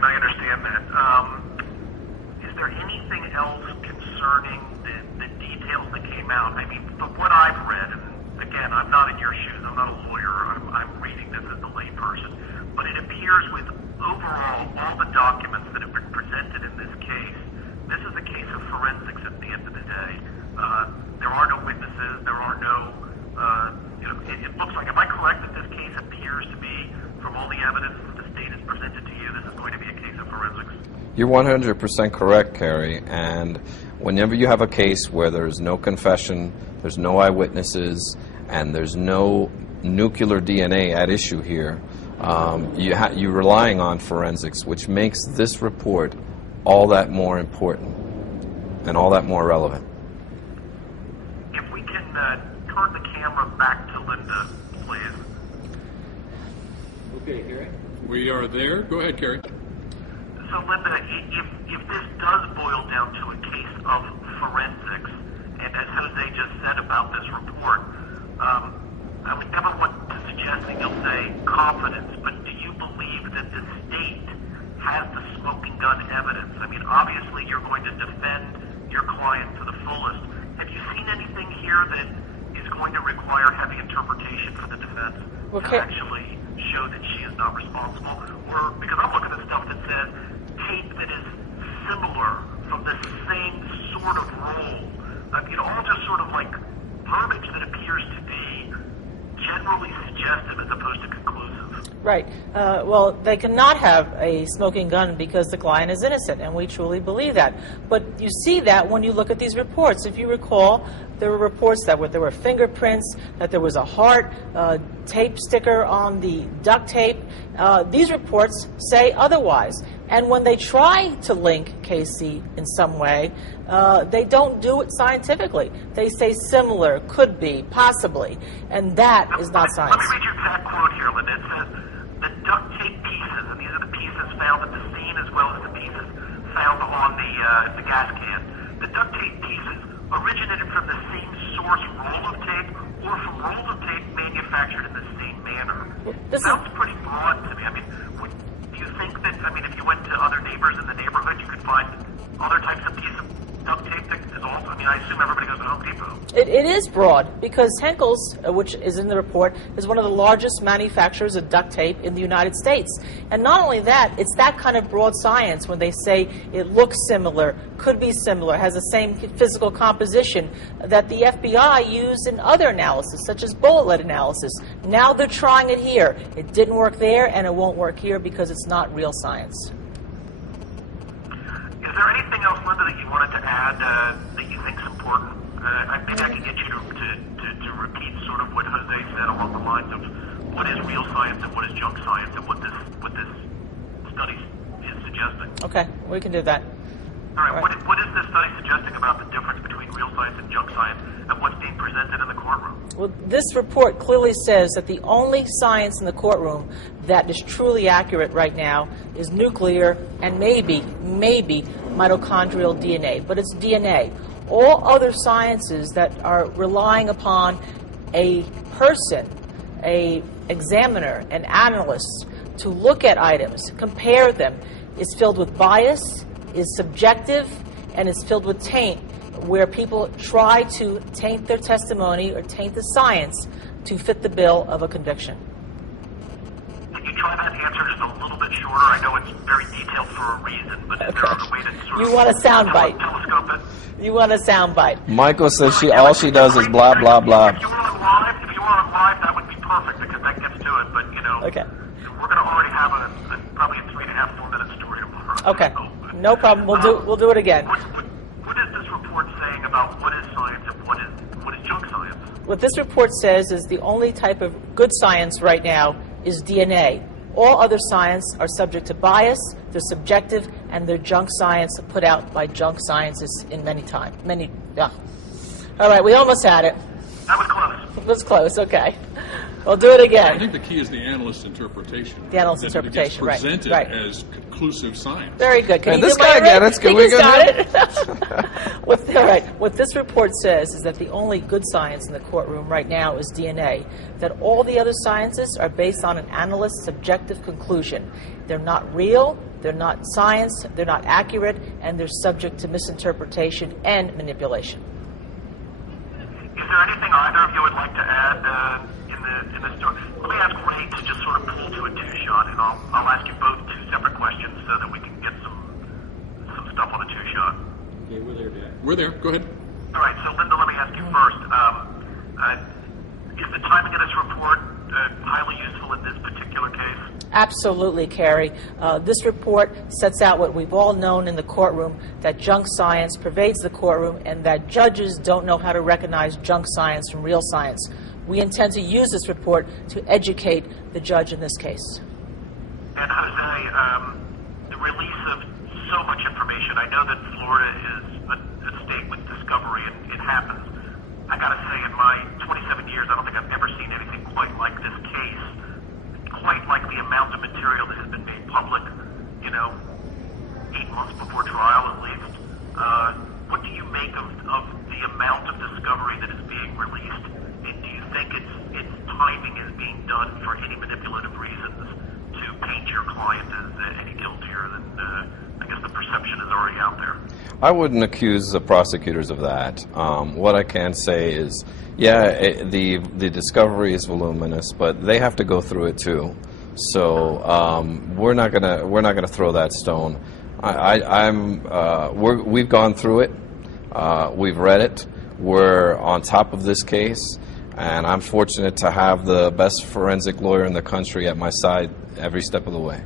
and I understand that. Is there anything else concerning the details that came out? I mean, from what I've read, and again, I'm not in your shoes, I'm not a lawyer, I'm reading this as a layperson, but it appears with overall all the documents that have been presented in this case, this is a case of forensics at the end of the day. There are no witnesses, there are no, it looks like, am I correct that this case appears to be, from all the evidence that the state has presented to you, this is going to be a case of forensics? You're 100% correct, Kerry, and whenever you have a case where there's no confession, there's no eyewitnesses, and there's no nuclear DNA at issue here, you're relying on forensics, which makes this report all that more important and all that more relevant. If we can turn the camera back to Linda, please. Okay, Kerry. We are there. Go ahead, Kerry. So, Linda, if this does boil down to a case of forensics, and as Jose just said about this report, I would never want to suggest that you'll say confidence, but do you believe that the state has the smoking gun evidence? I mean, obviously you're going to defend your client to the fullest. Have you seen anything here that is going to require heavy interpretation for the defense to actually show that she is not responsible? Or, because I'm looking at stuff that says tape that is similar from the same sort of role. All just sort of like verbiage that appears to be generally suggestive as opposed to conclusive. Right. Well, they cannot have a smoking gun because the client is innocent, and we truly believe that. But you see that when you look at these reports. If you recall, there were reports that there were fingerprints, that there was a heart tape sticker on the duct tape. These reports say otherwise. And when they try to link Casey in some way, they don't do it scientifically. They say similar, could be, possibly, and that is not science. Let me read your exact quote here, Linda. It says, the duct tape pieces, and these are the pieces found at the scene as well as the pieces found on the gas can, the duct tape pieces originated from the same source roll of tape or from rolls of tape manufactured in the same manner. Sounds pretty broad to me. I mean, do you think that, if you went to other neighbors in the neighborhood, you could find other types of pieces of duct tape that is also, I assume everybody goes to Home Depot. It is broad because Henkel's, which is in the report, is one of the largest manufacturers of duct tape in the United States. And not only that, it's that kind of broad science when they say it looks similar, could be similar, has the same physical composition that the FBI used in other analysis, such as bullet lead analysis. Now they're trying it here. It didn't work there, and it won't work here because it's not real science. Is there anything else, Linda, that you wanted to add that you think is important? Maybe I can get you to repeat sort of what Jose said along the lines of what is real science and what is junk science and what this study is suggesting. Okay, we can do that. All right. What is this study suggesting about the difference between real science and junk science and what's being presented in the courtroom? Well, this report clearly says that the only science in the courtroom that is truly accurate right now is nuclear and maybe mitochondrial DNA, but it's DNA. All other sciences that are relying upon a person, a examiner, an analyst, to look at items, compare them, is filled with bias, is subjective, and is filled with taint, where people try to taint their testimony or taint the science to fit the bill of a conviction. Can you try that answer just a little bit shorter? I know it's very detailed for a reason, but is there a way to sort of... You want a soundbite. Telescope it? You want a soundbite. Michael says all she does is blah, blah, blah. If you want it live, that would be perfect because that gets to it, but, okay. We're going to already have probably a 3.5, 4 minute story tomorrow. Okay. No problem. We'll do it again. What is this report saying about what is science and what is junk science? What this report says is the only type of good science right now is DNA. All other science are subject to bias, they're subjective, and they're junk science put out by junk scientists in All right, we almost had it. That was close. It was close, okay. We'll do it again. I think the key is the analyst's interpretation. The analyst's interpretation, right. It gets presented as conclusive science. Very good. Can And you this do my guy get rate? it. Can He we just get got it. All right. What this report says is that the only good science in the courtroom right now is DNA. That all the other sciences are based on an analyst's subjective conclusion. They're not real, they're not science, they're not accurate, and they're subject to misinterpretation and manipulation. Is there anything either of you would like to add in the story? Let me ask Ray to just sort of pull to a two-shot, and I'll ask you both two separate questions so that we can get some stuff on a two-shot. Okay, we're there, Jack. We're there. Go ahead. All right, so Linda, let me ask you first. Is the timing of this report highly useful in this particular case? Absolutely, Carrie. This report sets out what we've all known in the courtroom, that junk science pervades the courtroom and that judges don't know how to recognize junk science from real science. We intend to use this report to educate the judge in this case. And Jose, the release of so much information, I know that Florida is a state with discovery, and it happens. I got to say, in my 27 years, I don't think I've ever seen anything quite like this case, quite like the amount of material that has been made public, 8 months before trial at least. What do you make of the amount of discovery that is being released? And do you think its timing is being done for any manipulative reasons to paint your client as any guiltier than I guess the perception is already out there? I wouldn't accuse the prosecutors of that. What I can say is, the discovery is voluminous, but they have to go through it too. So we're not gonna throw that stone. We've gone through it. We've read it. We're on top of this case, and I'm fortunate to have the best forensic lawyer in the country at my side every step of the way.